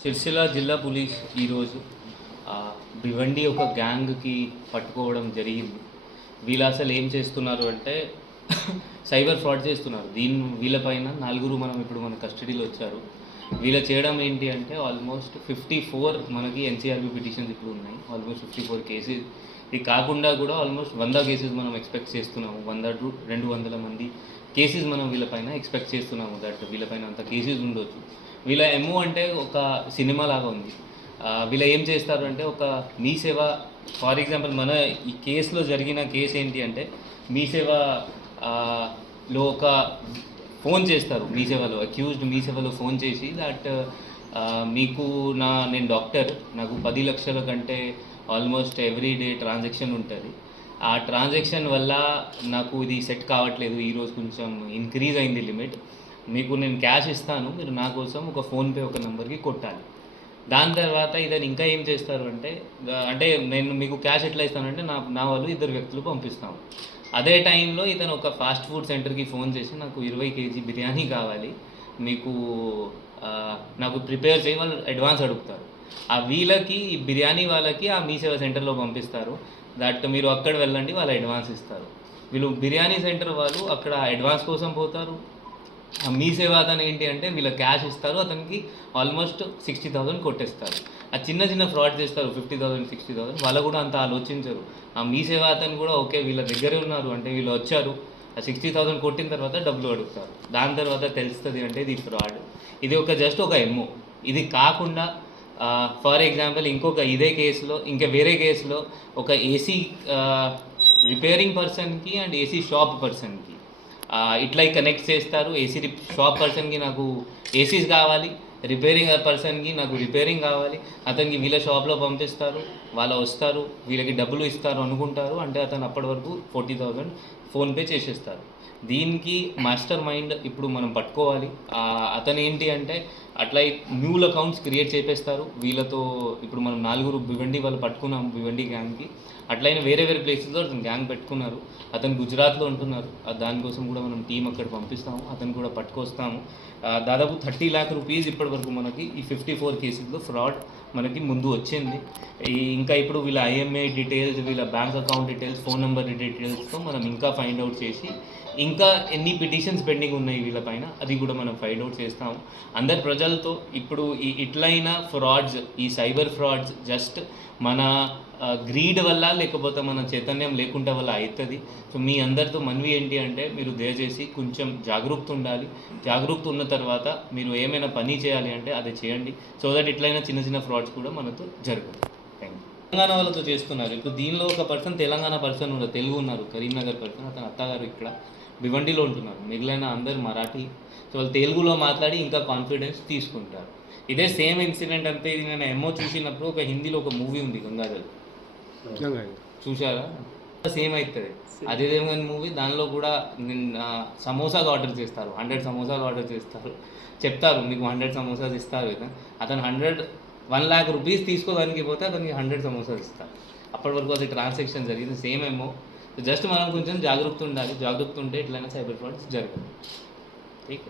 సిరిసిల్ల జిల్లా పోలీస్ ఈరోజు భివండి ఒక గ్యాంగ్కి పట్టుకోవడం జరిగింది. వీళ్ళు అసలు ఏం చేస్తున్నారు అంటే సైబర్ ఫ్రాడ్ చేస్తున్నారు. దీని వీళ్ళపైన నలుగురు మనం ఇప్పుడు మన కస్టడీలో వచ్చారు. వీళ్ళ చేయడం ఏంటి అంటే ఆల్మోస్ట్ ఫిఫ్టీ ఫోర్ మనకి ఎన్సీఆర్బి పిటిషన్స్ ఇప్పుడు ఉన్నాయి. ఆల్మోస్ట్ ఫిఫ్టీ ఫోర్ కేసెస్ ఇది కాకుండా కూడా ఆల్మోస్ట్ వంద కేసెస్ మనం ఎక్స్పెక్ట్ చేస్తున్నాము. వంద టు రెండు వందల మంది కేసెస్ మనం వీళ్ళపైన ఎక్స్పెక్ట్ చేస్తున్నాము దట్ వీళ్ళపైన అంత కేసెస్ ఉండొచ్చు. వీళ్ళ ఎమో అంటే ఒక సినిమా లాగా ఉంది. వీళ్ళ వీళ్ళు ఏం చేస్తారు అంటే ఒక మీ సేవ ఫర్ ఎగ్జాంపుల్ మన ఈ కేసులో జరిగిన కేసు ఏంటి అంటే మీ సేవ లో ఒక ఫోన్ చేస్తారు. మీ సేవలో అక్యూజ్డ్ మీ సేవలో ఫోన్ చేసి దట్ మీకు నా నేను డాక్టర్ నాకు పది లక్షల కంటే ఆల్మోస్ట్ ఎవ్రీ డే ట్రాన్సాక్షన్ ఉంటుంది. ఆ ట్రాన్సాక్షన్ వల్ల నాకు ఇది సెట్ కావట్లేదు ఈరోజు కొంచెం ఇంక్రీజ్ అయింది లిమిట్. మీకు నేను క్యాష్ ఇస్తాను మీరు నా కోసం ఒక ఫోన్పే ఒక నెంబర్కి కొట్టాలి. దాని తర్వాత ఇదని ఇంకా ఏం చేస్తారు అంటే అంటే నేను మీకు క్యాష్ ఎట్లా ఇస్తానంటే నా నా వాళ్ళు ఇద్దరు వ్యక్తులు పంపిస్తాము. అదే టైంలో ఇతను ఒక ఫాస్ట్ ఫుడ్ సెంటర్కి ఫోన్ చేసి నాకు ఇరవై కేజీ బిర్యానీ కావాలి మీకు నాకు ప్రిపేర్ చేయి వాళ్ళు అడ్వాన్స్ అడుగుతారు. ఆ వీళ్ళకి ఈ బిర్యానీ వాళ్ళకి ఆ మీ సేవ సెంటర్లో పంపిస్తారు. దాట్ మీరు అక్కడ వెళ్ళండి వాళ్ళు అడ్వాన్స్ ఇస్తారు. వీళ్ళు బిర్యానీ సెంటర్ వాళ్ళు అక్కడ అడ్వాన్స్ కోసం పోతారు. ఆ మీ సేవ అతను ఏంటి అంటే వీళ్ళ క్యాష్ ఇస్తారు అతనికి ఆల్మోస్ట్ సిక్స్టీ థౌసండ్ కొట్టేస్తారు. ఆ చిన్న చిన్న ఫ్రాడ్ చేస్తారు ఫిఫ్టీ థౌసండ్ సిక్స్టీ థౌసండ్. వాళ్ళు కూడా అంత ఆలోచించరు. ఆ మీ సేవ అతను కూడా ఓకే వీళ్ళ దగ్గరే ఉన్నారు అంటే వీళ్ళు వచ్చారు. ఆ సిక్స్టీ థౌసండ్ కొట్టిన తర్వాత డబ్బులు అడుగుతారు. దాని తర్వాత తెలుస్తుంది అంటే ఇది ఫ్రాడ్. ఇది ఒక జస్ట్ ఒక ఎమ్మో. ఇది కాకుండా ఫర్ ఎగ్జాంపుల్ ఇంకొక ఇదే కేసులో ఇంకా వేరే కేసులో ఒక ఏసీ రిపేరింగ్ పర్సన్కి అండ్ ఏసీ షాప్ పర్సన్కి ఇట్లా కనెక్ట్ చేస్తారు. ఏసీ షాప్ పర్సన్కి నాకు ఏసీస్ కావాలి. రిపేరింగ్ పర్సన్కి నాకు రిపేరింగ్ కావాలి. అతనికి వీళ్ళ షాప్లో పంపిస్తారు. వాళ్ళు వస్తారు. వీళ్ళకి డబ్బులు ఇస్తారు అనుకుంటారు. అంటే అతను అప్పటి వరకు ఫోర్టీ థౌజండ్ ఫోన్పే చేసేస్తారు. దీనికి మాస్టర్ మైండ్ ఇప్పుడు మనం పట్టుకోవాలి. అతను ఏంటి అంటే అట్లా న్యూల్ అకౌంట్స్ క్రియేట్ చేపేస్తారు. వీళ్ళతో ఇప్పుడు మనం నాలుగురు భివండి వాళ్ళు పట్టుకున్నాం భివండి గ్యాంగ్కి. అట్లయినా వేరే వేరే ప్లేసెస్లో అతను గ్యాంగ్ పెట్టుకున్నారు. అతను గుజరాత్లో ఉంటున్నారు. దానికోసం కూడా మనం టీం అక్కడ పంపిస్తాము. అతను కూడా పట్టుకొస్తాము. దాదాపు థర్టీ ల్యాక్ రూపీస్ ఇప్పటి వరకు మనకి ఈ ఫిఫ్టీ ఫోర్ కేసెస్లో ఫ్రాడ్ మనకి ముందు వచ్చింది. ఇంకా ఇప్పుడు వీళ్ళ ఐఎంఏ డీటెయిల్స్ వీళ్ళ bank account details phone number డీటెయిల్స్తో మనం ఇంకా ఫైండ్ అవుట్ చేసి ఇంకా ఎన్ని పిటిషన్స్ పెండింగ్ ఉన్నాయి వీళ్ళపైన అది కూడా మనం ఫైండ్ అవుట్ చేస్తాము. అందరి ప్రజలతో ఇప్పుడు ఈ ఇట్లైన ఫ్రాడ్స్ ఈ సైబర్ ఫ్రాడ్స్ జస్ట్ మన గ్రీడ్ వల్ల లేకపోతే మన చైతన్యం లేకుండా వల్ల అవుతుంది సో మీ అందరితో మనవి ఏంటి అంటే మీరు దయచేసి కొంచెం జాగరూకత ఉండాలి. జాగరూకత ఉన్న తర్వాత మీరు ఏమైనా పని చేయాలి అంటే అది చేయండి. సో దట్ ఇట్లయినా చిన్న చిన్న ఫ్రాడ్స్ కూడా మనతో జరుగుతుంది థ్యాంక్ యూ తెలంగాణ వాళ్ళతో చేస్తున్నారు. ఇప్పుడు దీనిలో ఒక పర్సన్ తెలంగాణ పర్సన్ ఉన్నారు. తెలుగు ఉన్నారు. కరీంనగర్ పర్సన్ అతను అత్తగారు ఇక్కడ భివండిలో ఉంటున్నారు. మిగిలిన అందరు మరాఠీ. సో వాళ్ళు తెలుగులో మాట్లాడి ఇంకా కాన్ఫిడెన్స్ తీసుకుంటారు. ఇదే సేమ్ ఇన్సిడెంట్ అంతే ఇది నేను ఎమ్మో చూసినప్పుడు ఒక హిందీలో ఒక మూవీ ఉంది గంగాధర్. చూసారా సేమ్ అవుతుంది అదేదేమో మూవీ దానిలో కూడా నేను సమోసాలు ఆర్డర్ చేస్తారు. హండ్రెడ్ సమోసాలు ఆర్డర్ చేస్తారు. చెప్తారు మీకు హండ్రెడ్ సమోసాలు ఇస్తారు కదా అతను హండ్రెడ్ వన్ ల్యాక్ రూపీస్ తీసుకోదానికి పోతే అతనికి హండ్రెడ్ సమోసాలు ఇస్తారు అప్పటి వరకు అది ట్రాన్సాక్షన్ జరిగింది. సేమ్ ఏమో. జస్ట్ మనం కొంచెం జాగ్రత్త ఉండాలి. జాగ్రత్త ఉంటే ఎట్లయినా సైబర్ ఫ్రాడ్స్ జరగదు